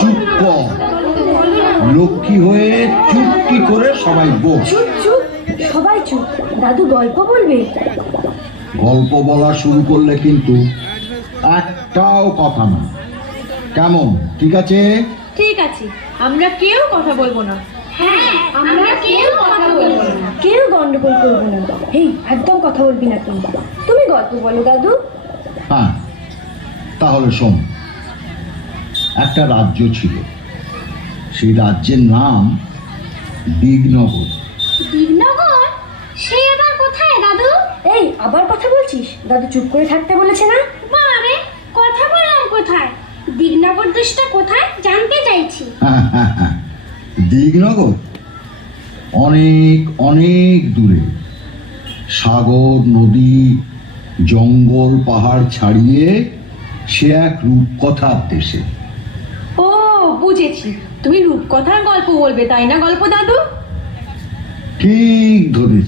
চুপ কর, লক্ষ্মী হয়ে চুপটি করে সবাই বস। চুপ চুপ, সবাই চুপ। দাদু গল্প বলবে। গল্প বলা শুরু করলে কিন্তু একটাও কথা না, কেমন? ঠিক আছে? ঠিক আছে, আমরা কেউ কথা বলবো না। হ্যাঁ, আমরা কেউ কথা বলবো না, কেউ গন্ডগোল করবো না। এই একদম কথা বলবি না তুমি। তুমি গল্প বলো দাদু। হ্যাঁ, তাহলে শোন। একটা রাজ্য ছিল, সেই রাজ্যের নাম দিগনগর। দিগনগর? সে আবার কোথায় দাদু? এই আবার কথা বলছিস? দাদু চুপ করে থাকতে বলেছে না? আরে কথা বললাম কোথায়? দিগনগর দেশটা কোথায় জানতে চাইছি। দিগনগর অনেক অনেক দূরে, সাগর নদী জঙ্গল পাহাড় ছাড়িয়ে সে এক রূপকথার দেশে। ও বুঝেছি, তুমি রূপকথার গল্প বলবে তাই না গল্প দাদু? ঠিক ধরেছি।